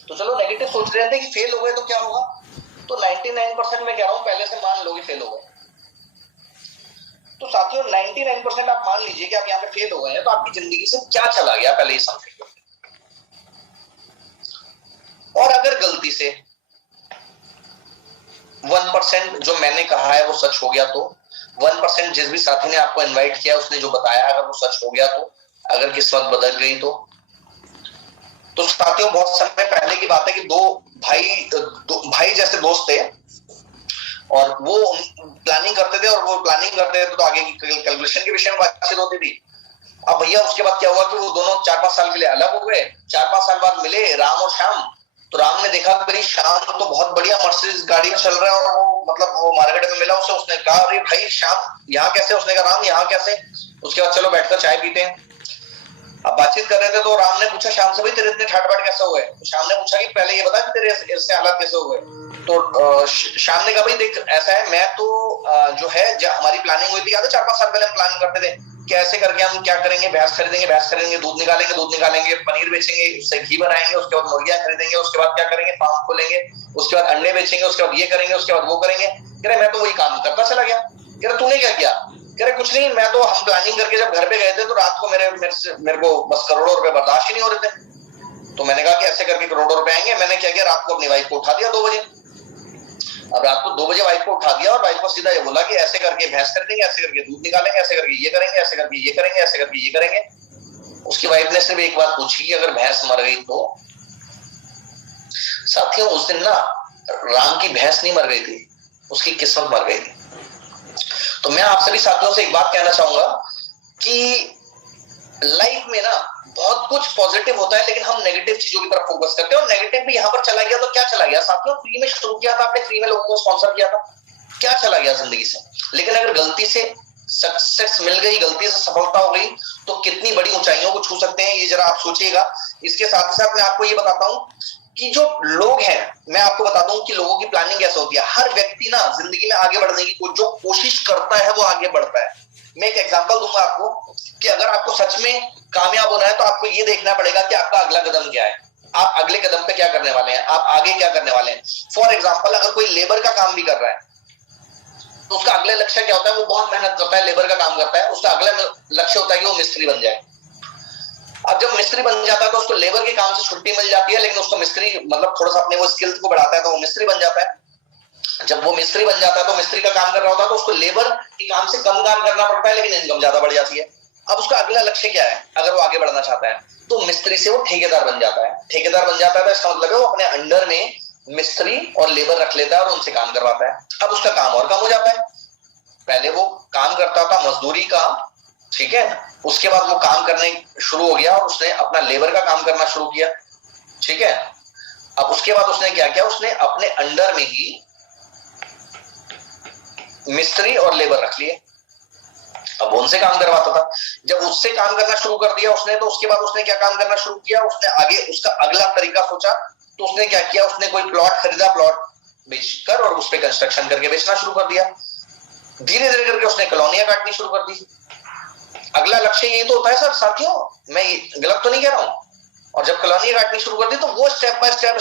तो चलो नेगेटिव सोच रहे थे कि फेल हो गए तो क्या होगा, तो 99% में कह रहा हूं पहले से मान लो कि फेल हो गए। तो साथियों 99% आप मान लीजिए कि आप यहाँ पे फेल हो गए हैं, तो आपकी जिंदगी से क्या चला गया पहले ये समझिए। और अगर गलती से 1% जो मैंने कहा है वो सच हो गया, तो 1% जिस भी साथी ने आपको इनवाइट किया उसने जो बताया अगर वो सच हो गया, तो अगर किस्मत बदल गई तो साथियों बहुत समय पहले की बात है कि दो भाई जैसे दोस्त थे, और वो प्लानिंग करते थे, और वो प्लानिंग करते थे तो आगे की कैलकुलेशन के विषय में बातचीत होती थी। अब भैया उसके बाद क्या हुआ कि वो दोनों 4-5 साल के लिए अलग हो गए। 4-5 साल बाद मिले राम और श्याम, तो राम ने देखा मेरी श्याम तो बहुत बढ़िया मर्सिडीज गाड़ी में चल रहा है, और वो मतलब वो मार्केट में मिला उसे, उसने कहा अरे भाई श्याम यहाँ कैसे, उसने कहा राम यहाँ कैसे। उसके बाद चलो बैठकर चाय पीते हैं। अब बातचीत कर रहे थे तो राम ने पूछा श्याम से भाई तेरे इतने ठाट बाट कैसे हुए, तो श्याम ने पूछा कि पहले ये बता कि तेरे इससे हालात कैसे हुए। तो श्याम ने कहा भाई देख ऐसा है, मैं तो जो है हमारी प्लानिंग हुई थी, याद है 4-5 साल पहले हम प्लान करते थे कि ऐसे करके हम क्या करेंगे, भैंस खरीदेंगे, दूध निकालेंगे, पनीर बेचेंगे, उससे घी बनाएंगे, उसके बाद मुर्गियां खरीदेंगे, उसके बाद क्या करेंगे, फार्म खोलेंगे, उसके बाद अंडे बेचेंगे, उसके बाद ये करेंगे, उसके बाद वो करेंगे। कह रहे मैं तो वही काम करता चला गया। कह रहे तूने क्या किया, कह रहे कुछ नहीं, मैं तो हम प्लानिंग करके जब घर पे गए थे तो रात को मेरे को बस करोड़ों रुपए बर्दाश्त ही नहीं हो रहे थे। तो मैंने कहा कि ऐसे करके करोड़ों रुपए आएंगे। मैंने क्या किया, रात को अपनी वाइफ को उठा दिया 2 बजे। अब रात को 2 बजे वाइफ को उठा दिया और वाइफ को सीधा ये बोला कि ऐसे करके भैंस खरीदेंगे, ऐसे करके दूध निकालेंगे, ऐसे करके ये करेंगे, ऐसे करके ये करेंगे, ऐसे करके ये करेंगे। उसकी वाइफ ने सिर्फ एक बात पूछी कि अगर भैंस मर गई तो। साथियों उस दिन ना राम की भैंस नहीं मर गई थी, उसकी किस्मत मर गई थी। तो मैं आप सभी साथियों से एक बात कहना चाहूंगा कि लाइफ में ना बहुत कुछ पॉजिटिव होता है, लेकिन हम नेगेटिव चीजों की तरफ फोकस करते हैं, और नेगेटिव भी यहाँ पर चला गया तो क्या चला गया साथियों, फ्री में शुरू किया था आपने, फ्री में लोगों को स्पॉन्सर किया था, क्या चला गया जिंदगी से। लेकिन अगर गलती से सक्सेस मिल गई, गलती से सफलता हो गई, तो कितनी बड़ी ऊंचाइयों को छू सकते हैं, ये जरा आप सोचिएगा। इसके साथ ही साथ मैं आपको ये बताता हूँ कि जो लोग हैं, मैं आपको बता दूं कि लोगों की प्लानिंग कैसे होती है। हर व्यक्ति ना जिंदगी में आगे बढ़ने की जो कोशिश करता है वो आगे बढ़ता है। मैं एक एग्जांपल दूंगा आपको कि अगर आपको सच में कामयाब होना है तो आपको ये देखना पड़ेगा कि आपका अगला कदम क्या है, आप अगले कदम पे क्या करने वाले हैं, आप आगे क्या करने वाले हैं। फॉर एग्जाम्पल अगर कोई लेबर का काम भी कर रहा है तो उसका अगला लक्ष्य क्या होता है, वो बहुत मेहनत करता है, लेबर का काम करता है, उसका अगला लक्ष्य होता है कि वो मिस्त्री बन जाए। अब जब मिस्त्री बन जाता है तो उसको लेबर के काम से छुट्टी मिल जाती है, लेकिन उसको मिस्त्री मतलब थोड़ा सा अपने वो स्किल्स को बढ़ाता है तो वो मिस्त्री बन जाता है। जब वो मिस्त्री बन जाता है तो मिस्त्री का काम कर रहा होता है तो उसको लेबर के काम से कम काम करना पड़ता है, लेकिन इनकम ज्यादा बढ़ जाती है। अब उसका अगला लक्ष्य क्या है, अगर वो आगे बढ़ना चाहता है तो मिस्त्री से वो ठेकेदार बन जाता है। ठेकेदार बन जाता है तो इसका मतलब है वो अपने अंडर में मिस्त्री और लेबर रख लेता है और उनसे काम करवाता है। अब उसका काम और कम हो जाता है। पहले वो काम करता था मजदूरी का, ठीक है, उसके बाद वो काम करने शुरू हो गया और उसने अपना लेबर का काम करना शुरू किया, ठीक है। अब उसके बाद उसने क्या किया, उसने अपने अंडर में ही मिस्त्री और लेबर रख लिए। अब उनसे काम करवाता था। जब उससे काम करना शुरू कर दिया उसने, तो उसके बाद उसने क्या काम करना शुरू किया, उसने आगे उसका अगला तरीका सोचा। तो उसने क्या किया, उसने कोई प्लॉट खरीदा, प्लॉट बेचकर और उस पर कंस्ट्रक्शन करके बेचना शुरू कर दिया। धीरे धीरे करके उसने कॉलोनियां काटनी शुरू कर दी। अगला लक्ष्य ये तो होता है सर साथियों, मैं गलत तो नहीं कह रहा हूं। और जब कॉलोनियां काटनी शुरू कर दी तो वो स्टेप बाय स्टेप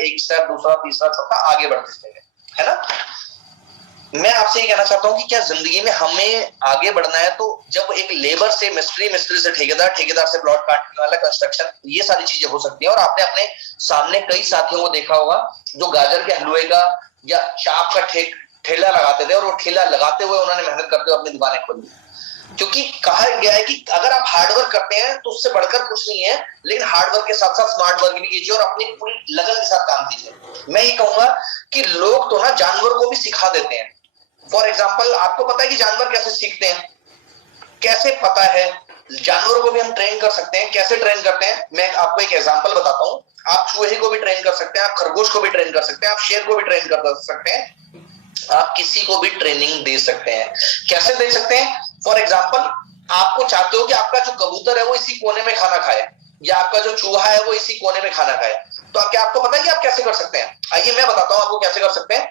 एक स्टेप, दूसरा, तीसरा, चौथा आगे बढ़ते गए, है ना। मैं आपसे ये कहना चाहता हूं कि क्या जिंदगी में हमें आगे बढ़ना है तो जब एक लेबर से मिस्त्री, मिस्त्री से ठेकेदार, ठेकेदार से प्लॉट काटने वाला, कंस्ट्रक्शन, ये सारी चीजें हो सकती है। और आपने अपने सामने कई साथियों को देखा होगा जो गाजर के हलवे का या चाप का ठेला लगाते थे, और वो ठेला लगाते हुए उन्होंने मेहनत करते हुए अपनी दुकानें खोली। क्योंकि कहा गया है कि अगर आप हार्डवर्क करते हैं तो उससे बढ़कर कुछ नहीं है, लेकिन हार्डवर्क के साथ साथ स्मार्ट वर्क भी कीजिए और अपनी पूरी लगन के साथ काम कीजिए। मैं ये कहूंगा कि लोग तो ना जानवर को भी सिखा देते हैं। फॉर एग्जाम्पल, आपको पता है कि जानवर कैसे सीखते हैं? कैसे पता है? जानवरों को भी हम ट्रेन कर सकते हैं। कैसे ट्रेन करते हैं? मैं आपको एक एग्जांपल बताता हूं। आप चूहे को भी ट्रेन कर सकते हैं, आप खरगोश को भी ट्रेन कर सकते हैं, आप शेर को भी ट्रेन कर सकते हैं, आप किसी को भी ट्रेनिंग दे सकते हैं। कैसे दे सकते हैं? फॉर एग्जाम्पल, आपको चाहते हो कि आपका जो कबूतर है वो इसी कोने में खाना खाए, या आपका जो चूहा है वो इसी कोने में खाना खाए, तो क्या आपको पता है कि आप कैसे कर सकते हैं? आइए मैं बताता हूं आपको कैसे कर सकते हैं।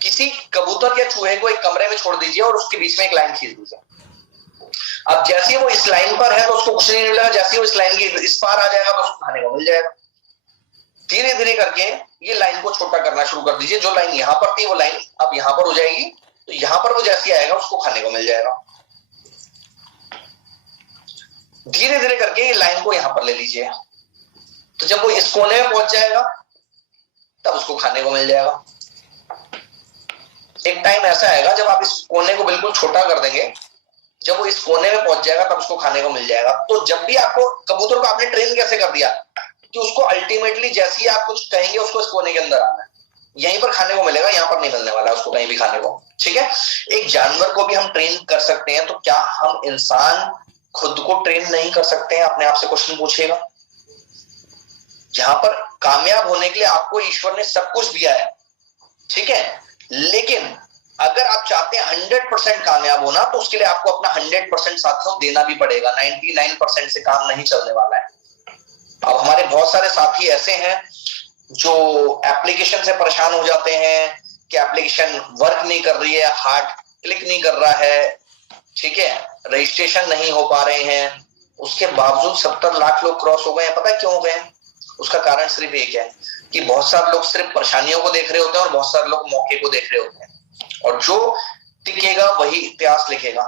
किसी कबूतर या चूहे को एक कमरे में छोड़ दीजिए और उसके बीच में एक लाइन खींच दीजिए। अब जैसे वो इस लाइन पर है तो उसको कुछ नहीं मिलेगा, जैसे वो इस लाइन की इस पार आ जाएगा तो उसको खाने को मिल जाएगा। धीरे धीरे करके ये लाइन को छोटा करना शुरू कर दीजिए। जो लाइन यहां पर थी वो लाइन अब यहां पर हो जाएगी, तो यहां पर वो जैसे आएगा उसको खाने को मिल जाएगा। धीरे धीरे करके ये लाइन को यहां पर ले लीजिए, तो जब वो इस कोने में पहुंच जाएगा तब उसको खाने को मिल जाएगा। एक टाइम ऐसा आएगा जब आप इस कोने को बिल्कुल छोटा कर देंगे, जब वो इस कोने में पहुंच जाएगा तब उसको खाने को मिल जाएगा। तो जब भी आपको कबूतर को आपने ट्रेन कैसे कर दिया कि उसको अल्टीमेटली जैसे ही आप कुछ कहेंगे उसको इस कोने के अंदर आना है, यहीं पर खाने को मिलेगा, यहां पर नहीं मिलने वाला उसको कहीं भी खाने को। ठीक है, एक जानवर को भी हम ट्रेन कर सकते हैं, तो क्या हम इंसान खुद को ट्रेन नहीं कर सकते हैं? अपने आप से क्वेश्चन पूछिएगा। जहां पर कामयाब होने के लिए आपको ईश्वर ने सब कुछ दिया है, ठीक है, लेकिन अगर आप चाहते हैं 100% कामयाब होना तो उसके लिए आपको अपना 100% साथियों देना भी पड़ेगा। 99% से काम नहीं चलने वाला है। अब हमारे बहुत सारे साथी ऐसे हैं जो एप्लीकेशन से परेशान हो जाते हैं कि एप्लीकेशन वर्क नहीं कर रही है, हार्ट क्लिक नहीं कर रहा है, ठीक है, रजिस्ट्रेशन नहीं हो पा रहे हैं, उसके बावजूद 70 लाख लोग क्रॉस हो गए हैं। पता है क्यों हो गए हैं? उसका कारण सिर्फ एक है कि बहुत सारे लोग सिर्फ परेशानियों को देख रहे होते हैं और बहुत सारे लोग मौके को देख रहे होते हैं, और जो टिकेगा वही इतिहास लिखेगा।